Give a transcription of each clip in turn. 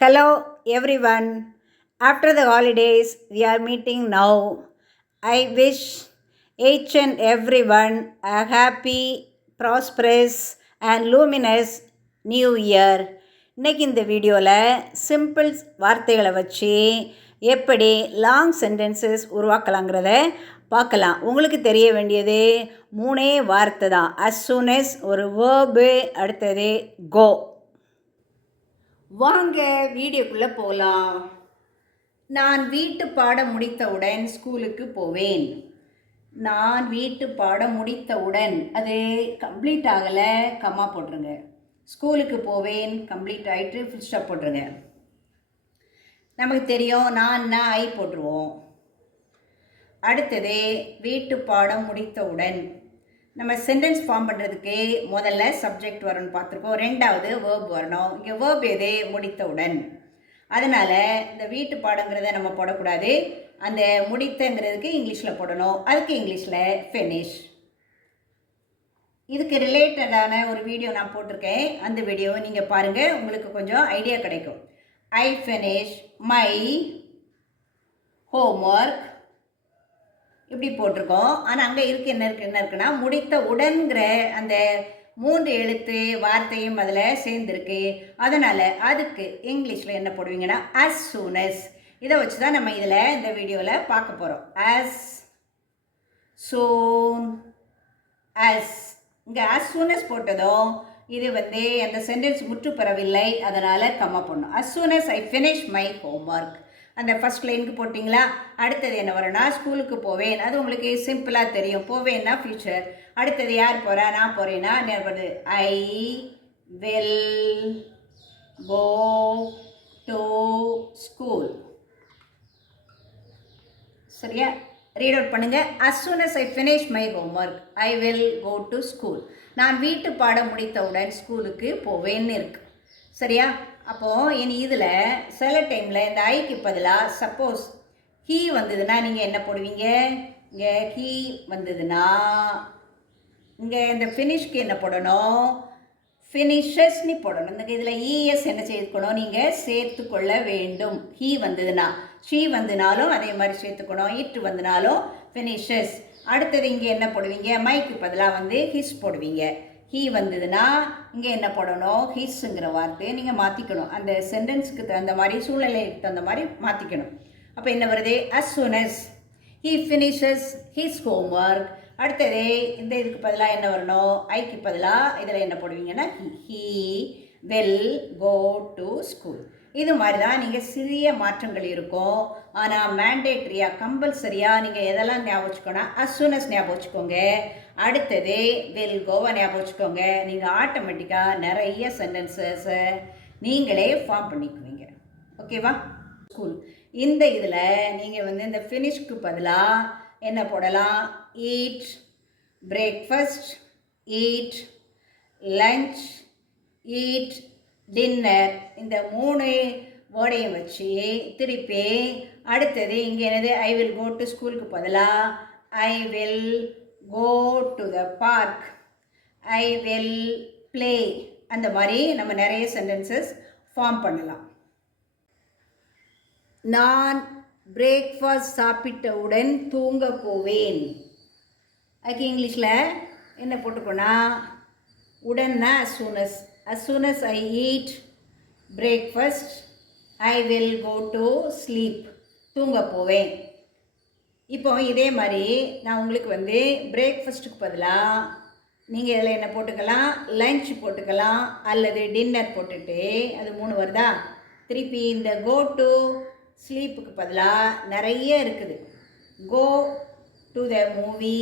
Hello everyone. After the holidays, we are meeting now. I wish each and everyone a happy, prosperous and luminous new year. இன்றைக்கி இந்த வீடியோவில் simple வார்த்தைகளை வச்சு எப்படி long sentences உருவாக்கலாங்கிறத பார்க்கலாம். உங்களுக்கு தெரிய வேண்டியது 3 வார்த்தை தான். as soon as ஒரு வேர்பு, அடுத்தது கோ. வாங்க வீடியோக்குள்ளே போகலாம். நான் வீட்டு பாடம் முடித்தவுடன் ஸ்கூலுக்கு போவேன். நான் வீட்டு பாடம் முடித்தவுடன் அது கம்ப்ளீட் ஆகலை, கம்மா போட்டுருங்க. ஸ்கூலுக்கு போவேன் கம்ப்ளீட் ஆகிட்டு ஃபுல் ஸ்டாப் போட்டுருங்க. நமக்கு தெரியும் நான் ஐ போட்டுருவோம். அடுத்தது வீட்டு பாடம் முடித்தவுடன் நம்ம சென்டென்ஸ் ஃபார்ம் பண்ணுறதுக்கு முதல்ல சப்ஜெக்ட் வரணும்னு பார்த்துருக்கோம். ரெண்டாவது வேர்ப் வரணும். இங்கே வேர்ப் எது? முடித்தவுடன். அதனால் இந்த வீட்டு பாடங்கிறத நம்ம போடக்கூடாது. அந்த முடித்தங்கிறதுக்கு இங்கிலீஷில் போடணும். அதுக்கு இங்கிலீஷில் ஃபினிஷ். இதுக்கு ரிலேட்டடான ஒரு வீடியோ நான் போட்டிருக்கேன். அந்த வீடியோவை நீங்கள் பாருங்கள், உங்களுக்கு கொஞ்சம் ஐடியா கிடைக்கும். ஐ ஃபினிஷ் மை ஹோம்ஒர்க் இப்படி போட்டிருக்கோம். ஆனால் அங்கே என்ன இருக்குன்னா முடித்த உடன்கிற அந்த 3 எழுத்து வார்த்தையும் அதில் சேர்ந்துருக்கு. அதனால் அதுக்கு இங்கிலீஷில் என்ன போடுவீங்கன்னா as soon as. இதை வச்சு தான் நம்ம இதில் இந்த வீடியோவில் பார்க்க போகிறோம். as soon as. இங்கே as soon as போட்டதும் இது அந்த சென்டென்ஸ் முற்று பெறவில்லை, அதனால் கம்மா பண்ணணும். as soon as I finish my homework. அந்த ஃபஸ்ட் லைனுக்கு போட்டிங்களா? அடுத்தது என்ன வரும்னா ஸ்கூலுக்கு போவேன். அது உங்களுக்கு சிம்பிளாக தெரியும். போவேன்னா ஃபியூச்சர். அடுத்தது யார் போகிறா? நான் போகிறேன்னா என்ன வருது? I will go to school. சரியா? ரீட் அவுட் பண்ணுங்கள். as soon as I finish my homework I will go to school. நான் வீட்டு பாடம் முடித்தவுடன் ஸ்கூலுக்கு போவேன்னு இருக்கு. சரியா? அப்போது இனி இதில் சில டைமில் இந்த ஐக்கு பதிலாக சப்போஸ் ஹீ வந்ததுன்னா நீங்கள் என்ன போடுவீங்க? இங்கே ஹீ வந்ததுன்னா இங்கே இந்த ஃபினிஷ்க்கு என்ன போடணும்? ஃபினிஷஸ்ன்னு போடணும். இந்த இதில் இஎஸ் என்ன சேர்த்துக்கணும்? நீங்கள் சேர்த்து கொள்ள வேண்டும். ஹீ வந்ததுன்னா. ஷீ வந்தனாலும் அதே மாதிரி சேர்த்துக்கணும். இட் வந்தனாலும் ஃபினிஷஸ். அடுத்தது இங்கே என்ன போடுவீங்க? மைக்கு பதிலாக ஹிஸ் போடுவீங்க. ஹீ வந்ததுன்னா இங்கே என்ன போடணும்? ஹிஸ்ஸுங்கிற வார்த்தையை நீங்கள் மாற்றிக்கணும். அந்த சென்டென்ஸுக்கு தகுந்த மாதிரி, சூழ்நிலைக்கு தகுந்த மாதிரி மாற்றிக்கணும். அப்போ என்ன வருது? as soon as he finishes his homework. அடுத்தது இந்த இதுக்கு பதிலாக என்ன வரணும்? ஐக்கு பதிலாக இதில் என்ன போடுவீங்கன்னா he will go to school. இது மாதிரி தான் நீங்கள் சிறிய மாற்றங்கள் இருக்கும். ஆனால் மேண்டேட்ரியாக கம்பல்சரியாக நீங்கள் எதெல்லாம் ஞாபகம் வச்சுக்கோன்னா as soon as ஞாபகம் வச்சுக்கோங்க. அடுத்தது வில் கோவை ஞாபகம் வச்சுக்கோங்க. நீங்கள் ஆட்டோமேட்டிக்காக நிறைய சென்டென்சஸை நீங்களே ஃபார்ம் பண்ணிக்குவீங்க. ஓகேவா? ஸ்கூல் இந்த இதில் நீங்கள் இந்த ஃபினிஷ்க்கு பதிலாக என்ன போடலாம்? Eat breakfast, eat lunch, eat dinner. இந்த 3 வேர்டையும் வச்சு திருப்பி அடுத்தது இங்கே என்னது? ஐ வில் கோ டு ஸ்கூலுக்கு பதிலாக I will go to the park, I will play. அந்த மாதிரி நம்ம நிறைய சென்டென்சஸ் ஃபார்ம் பண்ணலாம். நான் பிரேக்ஃபாஸ்ட் சாப்பிட்டவுடன் தூங்க போவேன். அதுக்கு இங்கிலீஷில் என்ன போட்டுக்கோன்னா உடன்னா as soon as I eat breakfast I will go to sleep. தூங்க போவேன். இப்போ இதே மாதிரி நான் உங்களுக்கு பிரேக்ஃபாஸ்ட்டுக்கு பதிலாக நீங்கள் இதில் என்ன போட்டுக்கலாம்? லஞ்ச் போட்டுக்கலாம் அல்லது டின்னர் போட்டுட்டு அது 3 வருதா? திருப்பி இந்த கோ டு ஸ்லீப்புக்கு பதிலாக நிறைய இருக்குது. Go to the movie,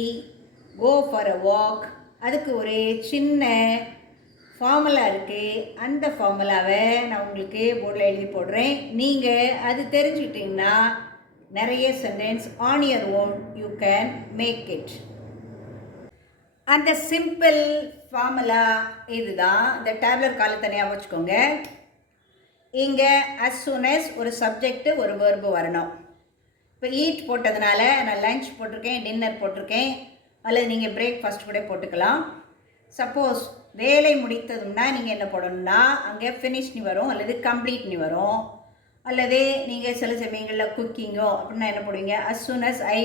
go for a walk. அதுக்கு ஒரு சின்ன ஃபார்முலா இருக்குது. அந்த ஃபார்முலாவை நான் உங்களுக்கு போர்டில் எழுதி போடுறேன். நீங்கள் அது தெரிஞ்சுக்கிட்டிங்கன்னா நிறைய sentence on your own you can make it. அந்த சிம்பிள் ஃபார்முலா இதுதான். இந்த டேப்லர் காலத்தை ஞாபகம் வச்சுக்கோங்க. இங்கே as soon as ஒரு சப்ஜெக்ட் ஒரு வேர்பு வரணும். இப்போ ஈட் போட்டதுனால நான் லஞ்ச் போட்டிருக்கேன், டின்னர் போட்டிருக்கேன், அல்லது நீங்கள் பிரேக்ஃபாஸ்ட் கூட போட்டுக்கலாம். சப்போஸ் வேலை முடித்ததும்னா நீங்கள் என்ன போடணும்னா அங்கே ஃபினிஷ்னு வரும் அல்லது கம்ப்ளீட்னு வரும். அல்லது நீங்கள் சில சமயங்களில் குக்கிங்கோ அப்படின்னா என்ன போடுவீங்க, as soon as I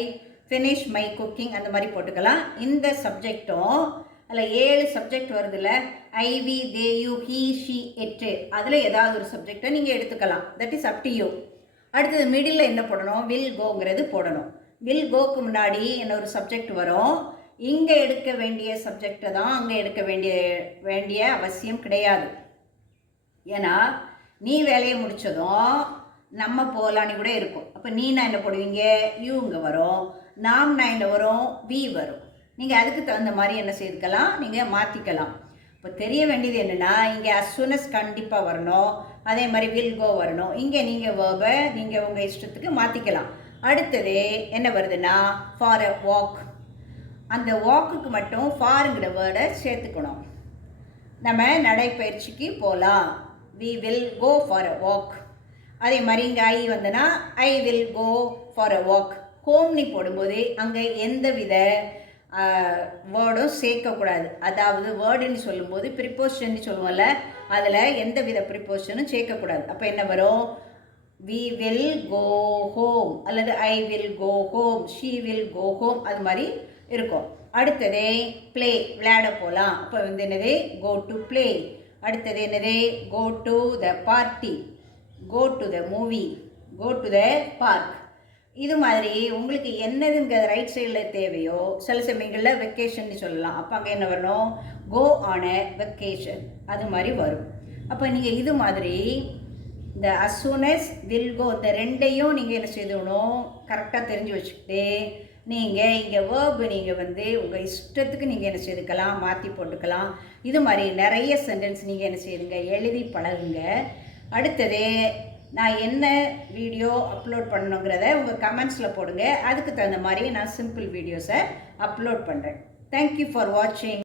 finish my cooking அந்த மாதிரி போட்டுக்கலாம். இந்த சப்ஜெக்டும் அதில் 7 சப்ஜெக்ட் வருதுல்ல, I we, they, you, he, she, it, அதில் ஏதாவது ஒரு சப்ஜெக்டை நீங்கள் எடுத்துக்கலாம். That is up to you. அடுத்தது மிடில் என்ன போடணும், வில் கோங்கிறது போடணும். வில் கோக்கு முன்னாடி என்ன ஒரு சப்ஜெக்ட் வரும். இங்கே எடுக்க வேண்டிய சப்ஜெக்டை தான் அங்கே எடுக்க வேண்டிய அவசியம் கிடையாது. ஏன்னா நீ வேலையை முடித்ததும் நம்ம போகலான்னு கூட இருக்கும். அப்போ நீனா என்ன போடுவீங்க, யூ இங்கே வரும், நாம்னா என்ன வரும், வி வரும். நீங்கள் அதுக்கு தகுந்த மாதிரி என்ன செய்துக்கலாம், நீங்கள் மாற்றிக்கலாம். இப்போ தெரிய வேண்டியது என்னென்னா, இங்கே அஸ் சூன் அஸ் கண்டிப்பாக வரணும், அதே மாதிரி வில் கோ வரணும். இங்கே நீங்கள் வேர்பை நீங்கள் உங்கள் இஷ்டத்துக்கு மாற்றிக்கலாம். அடுத்தது என்ன வருதுன்னா, ஃபார் அ வாக். அந்த வாக்குக்கு மட்டும் ஃபாருங்கிற வேர்டை சேர்த்துக்கணும். நம்ம நடைப்பயிற்சிக்கு போகலாம், we will go for a walk. அதே மாதிரி இங்கே ஐ வந்தனா, I will go for a walk. ஹோம்னு போடும்போது அங்கே எந்த வித வேர்டும் சேர்க்கக்கூடாது. அதாவது வேர்டுன்னு சொல்லும்போது ப்ரிப்போசிஷன் சொல்லுவோம்ல, அதில் எந்த வித ப்ரிப்போசிஷனும் சேர்க்கக்கூடாது. அப்போ என்ன வரும், வி வில் கோ ஹோம் அல்லது I will go home, she will go home, அது மாதிரி இருக்கும். அடுத்தது ப்ளே, விளையாட போகலாம். அப்போ வந்து என்னது, கோ டு ப்ளே. அடுத்தது என்னது, go to the party, go to the movie, go to the park. இது மாதிரி உங்களுக்கு என்னதுங்க ரைட் சைடில் தேவையோ, சில சமயங்களில் வெக்கேஷன் சொல்லலாம். அப்போ அங்கே என்ன வரணும், கோ ஆன் எ வெக்கேஷன், அது மாதிரி வரும். அப்போ நீங்கள் இது மாதிரி இந்த as soon as, will go, இந்த ரெண்டையும் நீங்கள் என்ன செய்யணும், கரெக்டாக தெரிஞ்சு வச்சுக்கிட்டு நீங்கள் இங்கே வேர்பு நீங்கள் வந்து உங்கள் இஷ்டத்துக்கு நீங்கள் என்ன செய்துக்கலாம், மாற்றி போட்டுக்கலாம். இது மாதிரி நிறைய சென்டென்ஸ் நீங்கள் என்ன செய்யுங்க, எழுதி பழகுங்க. அடுத்தது நான் என்ன வீடியோ அப்லோட் பண்ணணுங்கிறத உங்கள் கமெண்ட்ஸில் போடுங்க. அதுக்கு தகுந்த மாதிரி நான் சிம்பிள் வீடியோஸை அப்லோட் பண்ணுறேன். தேங்க்யூ ஃபார் வாட்சிங்.